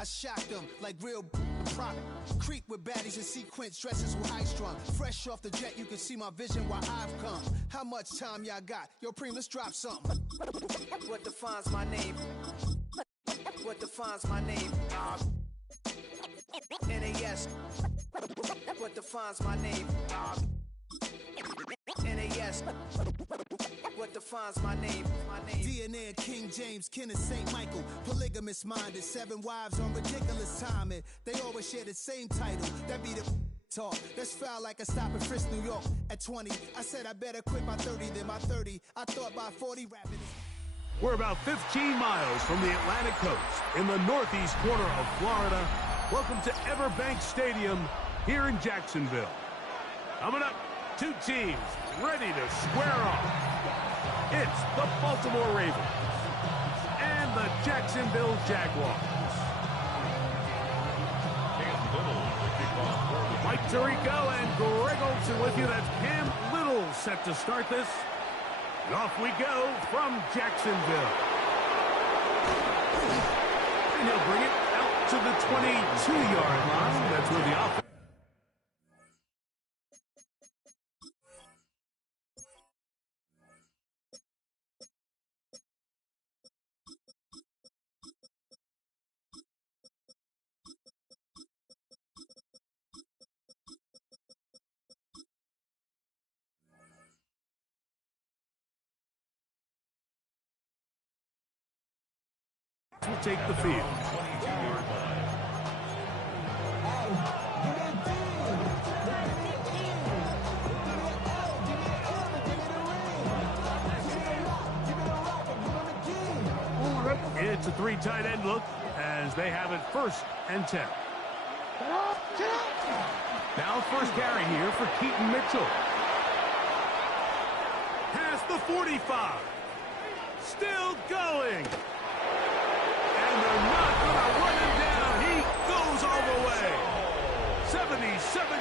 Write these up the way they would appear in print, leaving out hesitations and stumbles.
I shocked them like real prop. Creep with baddies in sequence, dresses with high strung. Fresh off the jet, you can see my vision while I've come. How much time y'all got? Yo, Preem, let's drop something. What defines my name? What defines my name? NAS. What defines my name? NAS. What defines my name? DNA of King James, kin of St. Michael. Polygamous minded, 7 wives on ridiculous timing. They always share the same title. That be the talk. That's foul like a stop in Frisk, New York. At 20, I said I better quit by 30 than my 30. I thought by 40 rapping. We're about 15 miles from the Atlantic coast in the northeast corner of Florida. Welcome to Everbank Stadium here in Jacksonville. Coming up, 2 teams ready to square off. It's the Baltimore Ravens and the Jacksonville Jaguars. Mike Tirico and Greg Olson with you. That's Cam Little set to start this. And off we go from Jacksonville. And he'll bring it out to the 22-yard line. That's where the offense. Will take the field. It's a 3 tight end look as they have it 1st and 10. Now first carry here for Keaton Mitchell. Past the 45. Still going. And they're not going to run him down. He goes all the way. 77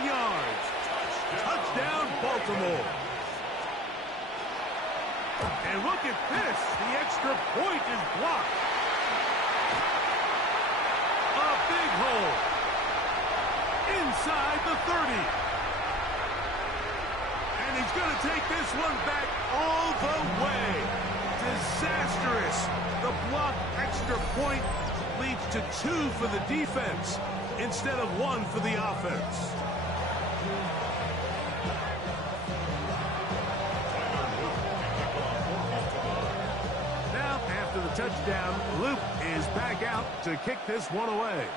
yards. Touchdown, Baltimore. And look at this. The extra point is blocked. A big hole. Inside the 30. And he's going to take this one back all the way. Disastrous. The blocked extra point leads to 2 for the defense instead of 1 for the offense. Now, after the touchdown, Luke is back out to kick this one away.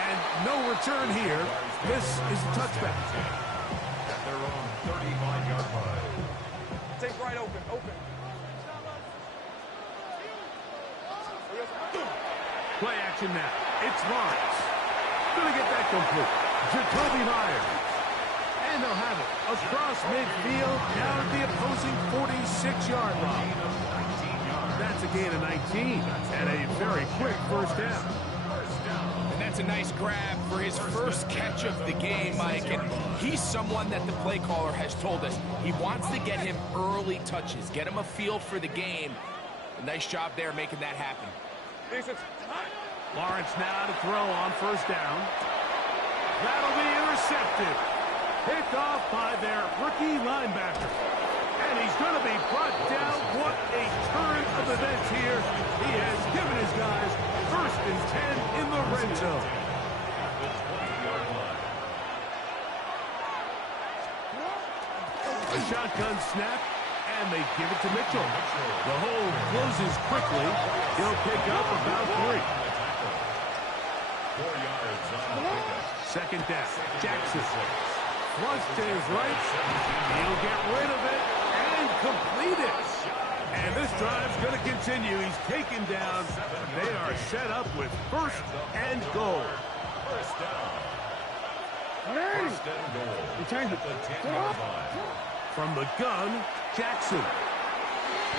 And no return here. This is a touchback. At their own 35-yard line. Take right open. Play action now. It's Lawrence. Gonna get that complete. Jacoby Myers. And they'll have it across midfield down at the opposing 46-yard line. That's a gain of 19 and a very quick first down. And that's a nice grab for his first catch of the game, Mike. And he's someone that the play caller has told us he wants to get him early touches, get him a feel for the game. A nice job there making that happen. Lawrence now to throw on first down. That'll be intercepted. Picked off by their rookie linebacker. And he's going to be brought down. What a turn of events here. He has given his guys 1st and 10 in the red zone. A shotgun snap, and they give it to Mitchell. The hole closes quickly. He'll pick up about 3. 4 yards on the pickup. 2nd down. Jackson. Flush to his right. He'll get rid of it and complete it. And this drive's going to continue. He's taken down. They are set up with 1st and goal. First down. First and goal. At the 10-yard line. From the gun, Jackson.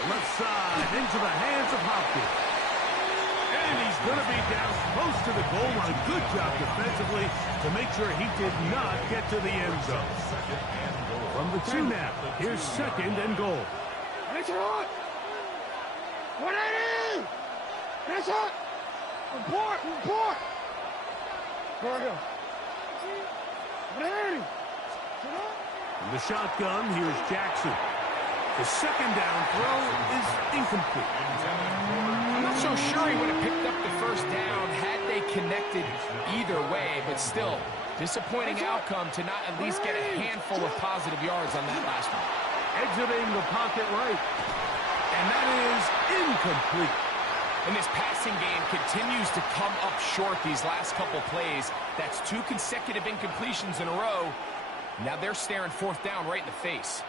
Left side into the hands of Hopkins. And he's going to be down close to the goal line. Good job defensively to make sure he did not get to the end zone. From the 2 now, here's 2nd and goal. What it is? shot. Report. Go ahead. In the shotgun, here's Jackson. The second down throw is incomplete. I'm not so sure he would have picked up the first down had they connected either way, but still, disappointing outcome to not at least get a handful of positive yards on that last one. Exiting the pocket right. And that is incomplete. And this passing game continues to come up short these last couple plays. That's 2 consecutive incompletions in a row. Now they're staring fourth down right in the face.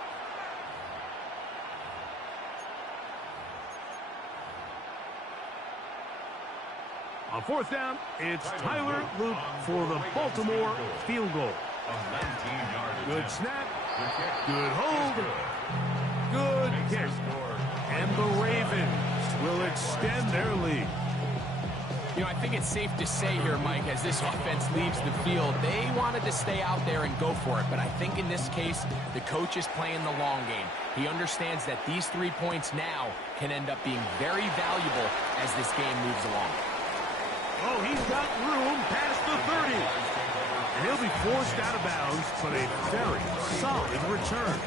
On fourth down, it's Tyler Luke for the Baltimore field goal. Good snap, good hold, good kick. And the Ravens will extend their lead. You know, I think it's safe to say here, Mike, as this offense leaves the field, they wanted to stay out there and go for it. But I think in this case, the coach is playing the long game. He understands that these 3 points now can end up being very valuable as this game moves along. Oh, he's got room past the 30. And he'll be forced out of bounds, but a very solid return.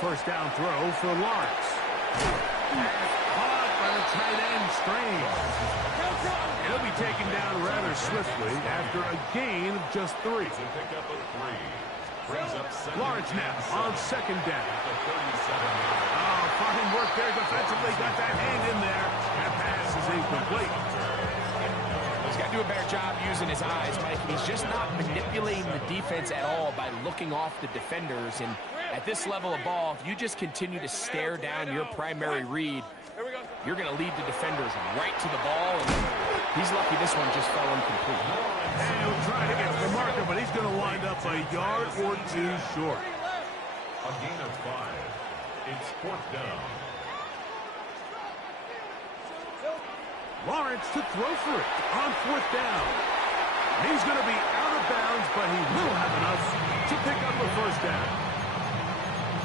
First down throw for Lawrence. Caught by the tight end, Strange. He'll be taken down rather swiftly after a gain of just 3. Lawrence now on second down. Oh, fine work there defensively. Got that hand in there. That pass is incomplete. He's got to do a better job using his eyes, Mike. He's just not manipulating the defense at all by looking off the defenders. And at this level of ball, if you just continue to stare down your primary read, you're going to lead the defenders right to the ball. And he's lucky this one just fell incomplete. And he'll try to get the marker, but he's going to wind up a yard or 2 short. A gain of 5. It's fourth down. Lawrence to throw for it on fourth down. He's going to be out of bounds, but he will have enough to pick up a first down.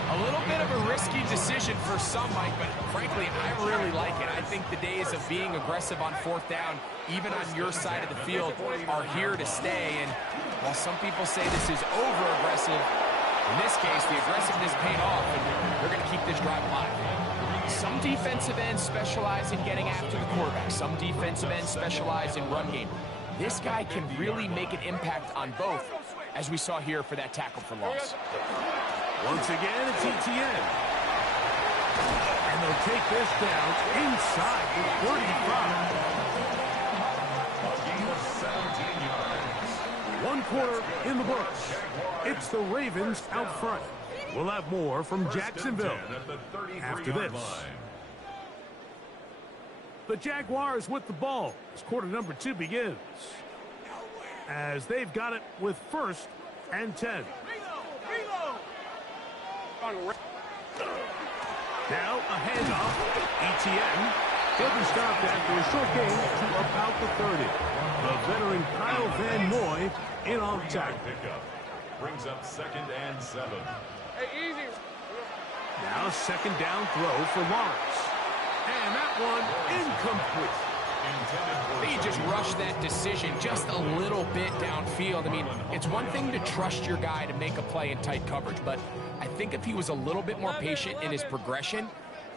A little bit of a risky decision for some, Mike, but frankly, I really like it. I think the days of being aggressive on fourth down, even on your side of the field, are here to stay. And while some people say this is over-aggressive, in this case, the aggressiveness paid off, and they're going to keep this drive alive. Some defensive ends specialize in getting after the quarterback. Some defensive ends specialize in run game. This guy can really make an impact on both, as we saw here for that tackle for loss. Once again, it's ETN. And they'll take this down inside the 35. A gain of 17 yards. 1 quarter in the books. It's the Ravens out front. We'll have more from Jacksonville after this. The Jaguars with the ball as quarter number 2 begins. As they've got it with 1st and 10. Now a handoff. ETN. He'll be stopped after a short gain to about the 30. The veteran Kyle Van Noy in on tackle. Brings up 2nd and 7. Hey, easy. Now second down throw for Lawrence. And that one incomplete. They just rushed that decision just a little bit downfield. I mean, it's one thing to trust your guy to make a play in tight coverage, but I think if he was a little bit more patient in his progression,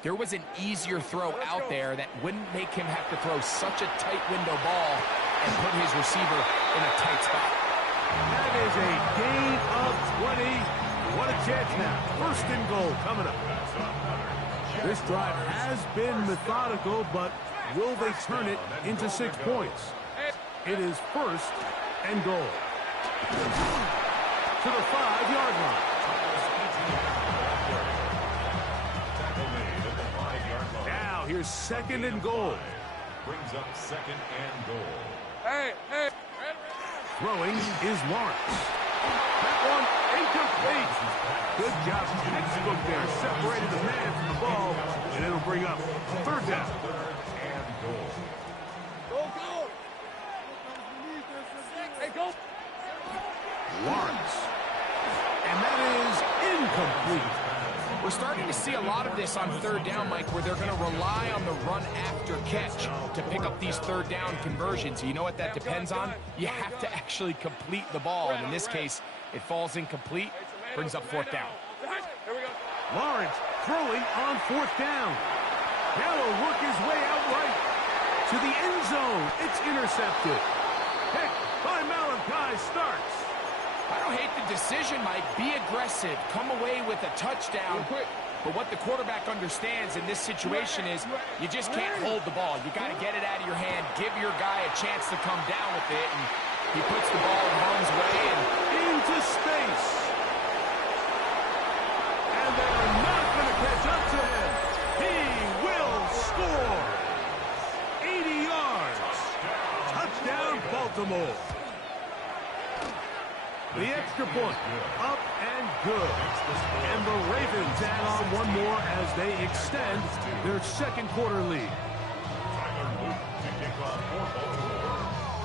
there was an easier throw out there that wouldn't make him have to throw such a tight window ball and put his receiver in a tight spot. That is a gain of 20. What a chance now. 1st and goal coming up. This drive has been methodical, but will they turn it into 6 points? It is 1st and goal. To the 5-yard line. Now here's 2nd and goal. Brings up 2nd and goal. Hey. Throwing is Lawrence. That one incomplete. Good job. Textbook there. Separated the man from the ball, and it'll bring up third down. Go. Hey, go. Lawrence. And that is incomplete. We're starting to see a lot of this on third down, Mike, where they're going to rely on the run after catch to pick up these third down conversions. You know what that depends on? You have to actually complete the ball, and in this case, it falls incomplete, brings up fourth down. Here we go. Lawrence throwing on fourth down. Now will work his way out right to the end zone. It's intercepted. Pick by Malachi starts. I don't hate the decision, Mike. Be aggressive. Come away with a touchdown. But what the quarterback understands in this situation is you just can't hold the ball. You got to get it out of your hand. Give your guy a chance to come down with it. And he puts the ball in harm's way and into space. And they're not going to catch up to him. He will score. 80 yards. Touchdown, Baltimore. The extra point, up and good. And the Ravens add on one more as they extend their second quarter lead.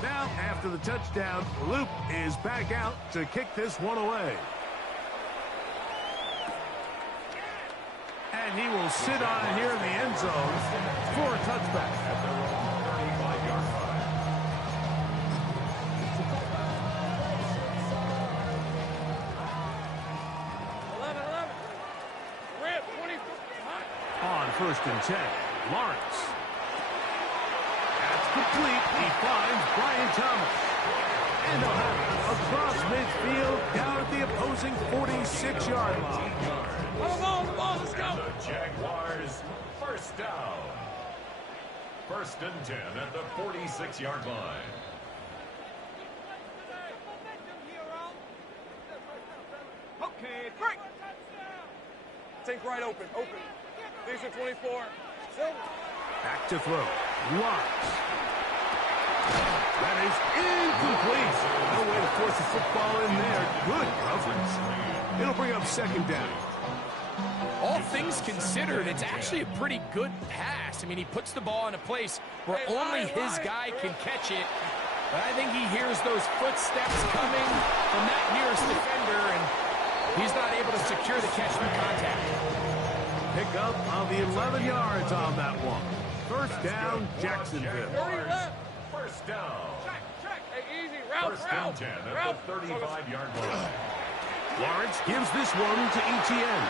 Now, after the touchdown, Luke is back out to kick this one away. And he will sit on here in the end zone for a touchback. On 1st and 10, Lawrence. That's complete. He finds Brian Thomas. And they'll have it across midfield down at the opposing 46-yard line. On the ball, let's go. The Jaguars, first down. 1st and 10 at the 46-yard line. Okay, break. Take right open. These are 24. Back to throw. Lawrence. That is incomplete. No way to force the football in there. Good coverage. It'll bring up second down. all things considered, it's actually a pretty good pass. I mean, he puts the ball in a place where only his guy can catch it. But I think he hears those footsteps coming from that nearest defender, and he's not able to secure the catch through contact. Pick up of the 11 yards on that one. First down, Jacksonville. First down. Hey, easy. Route, First and 10 at the 35-yard line. Lawrence gives this one to Etienne.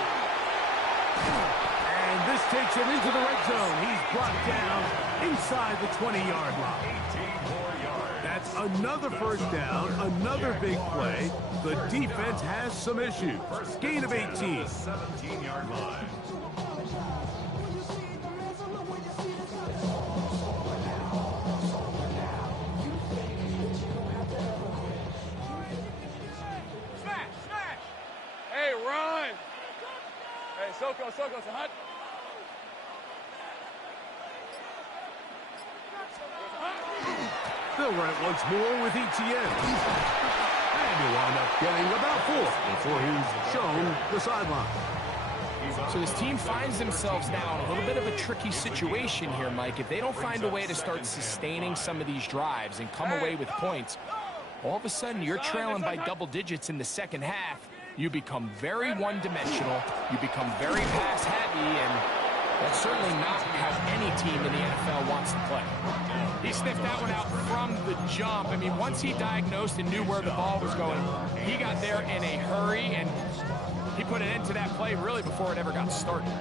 And this takes him into the red zone. He's brought down inside the 20-yard line. 18 more yards. That's another first down, another big play. The defense has some issues. Gain of 18. 17-yard line. Hey, run! Hey, Soko, it's hot. They'll run it once more with Etienne. And he'll wind up getting about 4 before he's shown the sideline. So this team finds themselves now in a little bit of a tricky situation here, Mike. If they don't find a way to start sustaining some of these drives and come away with points, all of a sudden you're trailing by double digits in the second half. You become very one-dimensional, you become very pass-heavy, and that's certainly not how any team in the NFL wants to play. He sniffed that one out from the jump. I mean, once he diagnosed and knew where the ball was going, he got there in a hurry, and he put an end to that play really before it ever got started.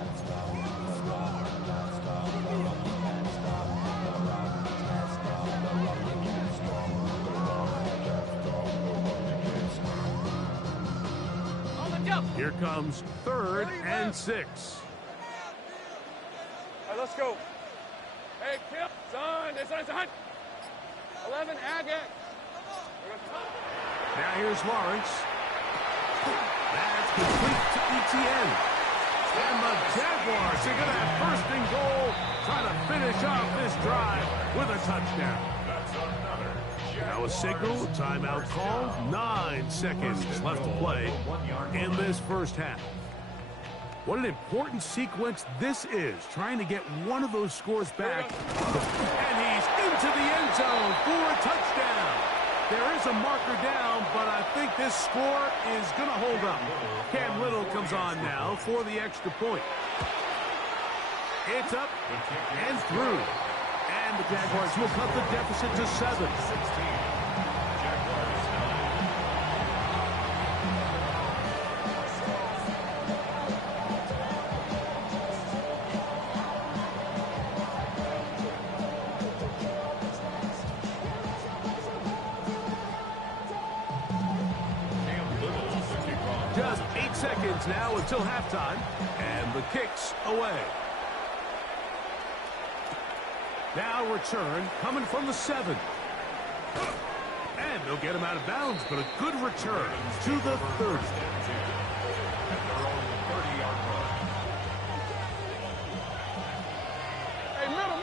Here comes 3rd and 6. Hey, let's go. Hey, Kip, son, it's hot. 11, Agate. Now here's Lawrence. That's complete to Etienne. And the Jaguars are going to have first and goal, trying to finish off this drive with a touchdown. That's another. Now a signal, timeout called. 9 seconds left to play in this first half. What an important sequence this is, trying to get one of those scores back. And he's into the end zone for a touchdown. There is a marker down, but I think this score is going to hold up. Cam Little comes on now for the extra point. It's up and through. And the Jaguars will cut the deficit to 7. Just 8 seconds now until halftime, and the kick's away. Now return coming from the 7. And they'll get him out of bounds, but a good return to the 30. Hey, middle.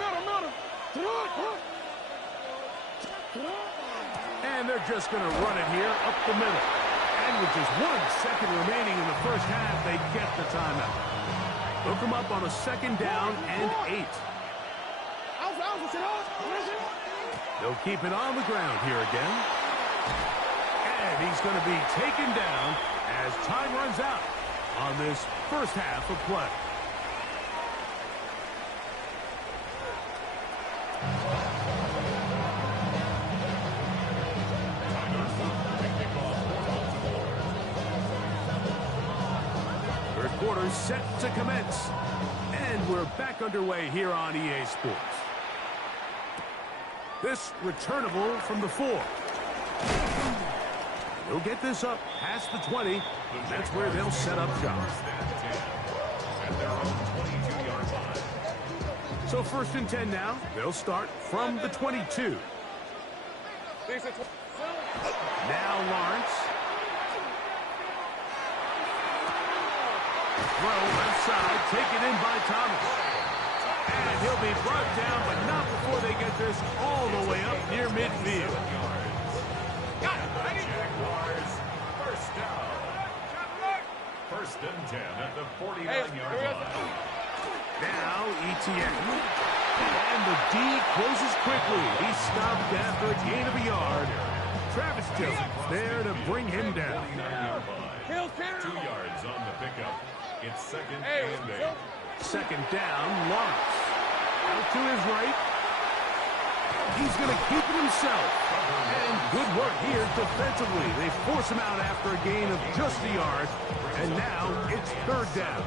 And they're just going to run it here up the middle. And with just 1 second remaining in the first half, they get the timeout. They'll come up on a 2nd down and 8. They'll keep it on the ground here again. And he's going to be taken down as time runs out on this first half of play. Third quarter set to commence. And we're back underway here on EA Sports. This returnable from the 4. They'll get this up past the 20. That's where they'll set up shop. So 1st and 10 now. They'll start from the 22. Now Lawrence. Throw left side, taken in by Thomas. And he'll be brought down, but not before they get this all the way up near midfield. Jaguars, first down. 1st and 10 at the 49-yard line. Now ETN. And the D closes quickly. He's stopped after a gain of a yard. Travis Jones there to bring him down. 2 yards on the pickup. It's 2nd and 8. 2nd down, Lawrence. Out to his right. He's going to keep it himself. And good work here defensively. They force him out after a gain of just a yard. And now it's 3rd down.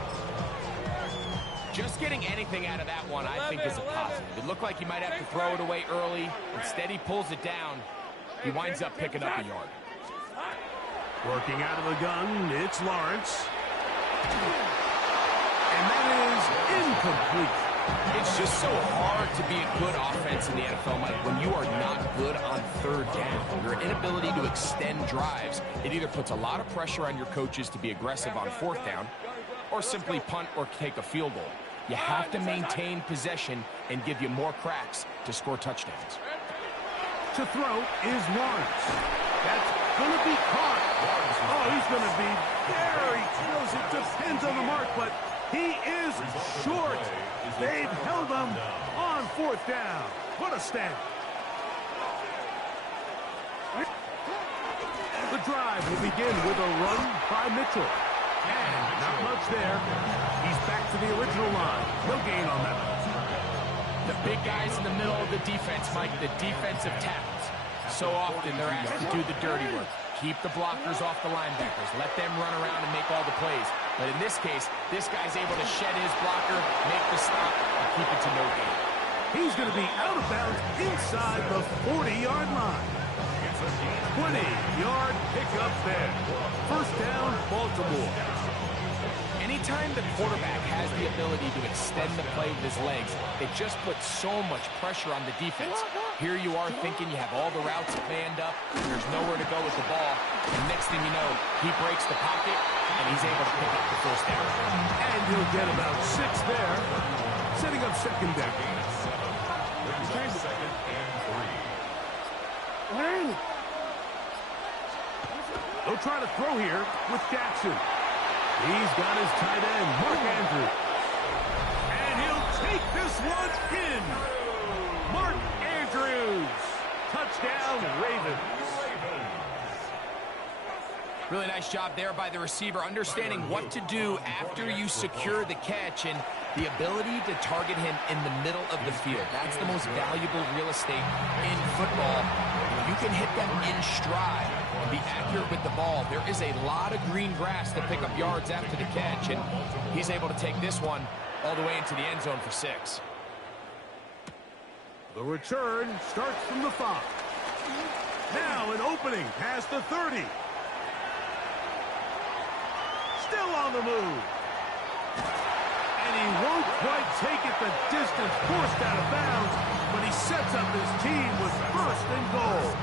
Just getting anything out of that one, I think, is a positive. It looked like he might have to throw it away early. Instead, he pulls it down. He winds up picking up a yard. Working out of the gun, it's Lawrence. And that is incomplete. It's just so hard to be a good offense in the NFL, Mike, when you are not good on 3rd down. Your inability to extend drives, it either puts a lot of pressure on your coaches to be aggressive on 4th down or simply punt or take a field goal. You have to maintain possession and give you more cracks to score touchdowns. To throw is Lawrence. That's going to be caught. Oh, he's going to be very close. It depends on the mark, but he is short. They've held him on 4th down. What a stand. The drive will begin with a run by Mitchell. And not much there. He's back to the original line. No gain on that. The big guys in the middle of the defense, Mike, the defensive tackles. So often they're asked to do the dirty work. Keep the blockers off the linebackers. Let them run around and make all the plays. But in this case, this guy's able to shed his blocker, make the stop, and keep it to no gain. He's going to be out of bounds inside the 40-yard line. 20-yard pickup there. 1st down, Baltimore. Anytime the quarterback has the ability to extend the play with his legs, it just puts so much pressure on the defense. Here you are thinking you have all the routes manned up, there's nowhere to go with the ball, and next thing you know, he breaks the pocket, and he's able to pick up the 1st down. And he'll get about 6 there, setting up 2nd down. 2nd and 3. They'll try to throw here with Jackson. He's got his tight end, Mark Andrews. And he'll take this one in. Mark Andrews. Touchdown, Ravens. Really nice job there by the receiver, understanding what to do after you secure the catch and the ability to target him in the middle of the field. That's the most valuable real estate in football. You can hit them in stride and be accurate with the ball. There is a lot of green grass to pick up yards after the catch, and he's able to take this one all the way into the end zone for 6. The return starts from the 5. Now an opening past the 30. Still on the move. And he won't quite take it the distance, forced out of bounds, but he sets up his team with first and goal.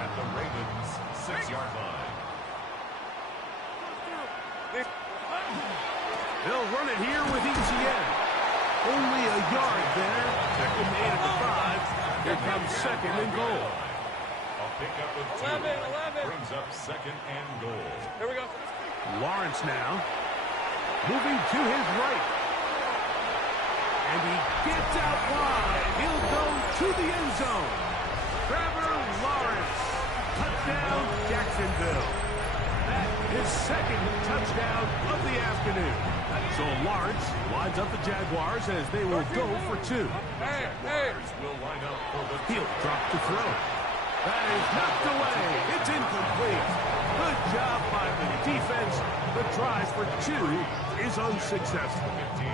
At the Ravens' 6-yard line. They'll run it here with ETN. Only a yard there. Second and 8 at the 5. Here comes second and goal. A pickup of 2 brings up second and goal. Here we go. Lawrence now. Moving to his right. And he gets out wide. He'll go to the end zone. Trevor Lawrence. Touchdown, Jacksonville. That is second touchdown of the afternoon. So Lawrence lines up the Jaguars as they will go for 2. Jaguars will line up for the He'll drop to throw. That is knocked away. It's incomplete. Good job by the defense. The try for 2 is unsuccessful. 15.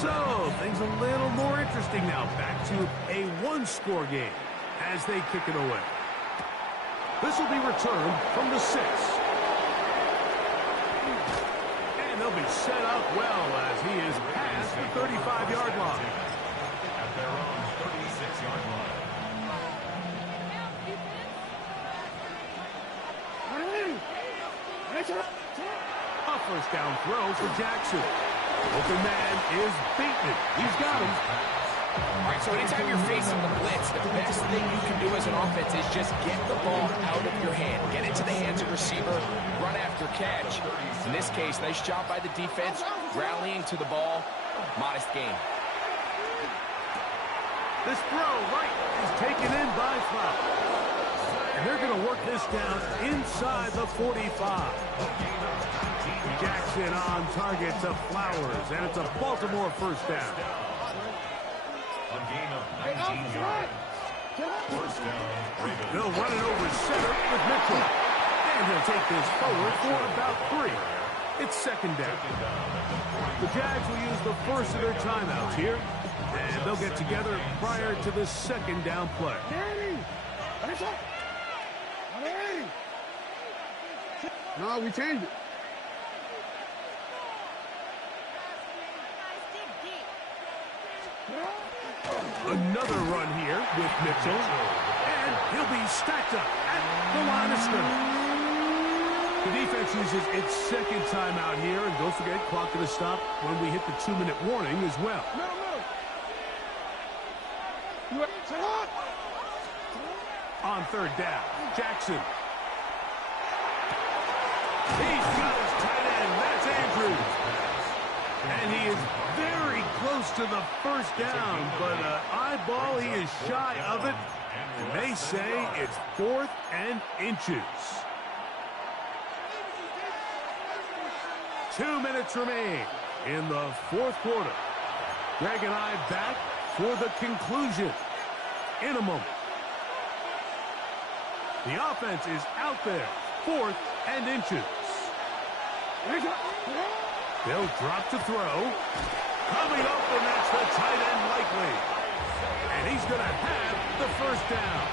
So, things a little more interesting now. Back to a 1-score game as they kick it away. This will be returned from the 6. And they'll be set up well as he is past the 35-yard line. At their own 36-yard line. A first down throw for Jackson. Open man is Bateman. He's got him. All right, so anytime you're facing the blitz, the best thing you can do as an offense is just get the ball out of your hand. Get it to the hands of the receiver, run after catch. In this case, nice job by the defense, rallying to the ball. Modest gain. This throw right is taken in by Flowers. And they're going to work this down inside the 45. Jackson on target to Flowers, and it's a Baltimore first down. A gain of 19 yards. First down, Ravens. They'll run it over center with Mitchell. And he'll take this forward for about 3. It's second down. The Jags will use the first of their timeouts here. And they'll get together prior to the second down play. No, we changed it. Another run here with Mitchell. And he'll be stacked up at the line of scrimmage. The defense uses its second timeout here. And don't forget, clock going to stop when we hit the 2-minute warning as well. On third down, Jackson. He's got his tight end. That's Andrews. And he is very close to the first down, but eyeball, he is shy of it. And they say it's 4th and inches. 2 minutes remain in the 4th quarter. Greg and I back for the conclusion in a moment. The offense is out there, 4th and inches. They'll drop to throw. Coming up, and that's the tight end likely. And he's going to have the first down.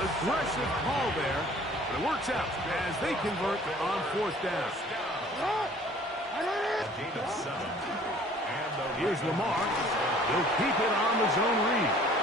Aggressive call there, but it works out as they convert on 4th down. Gain of 7. And Here's Lamar. He'll keep it on the zone read.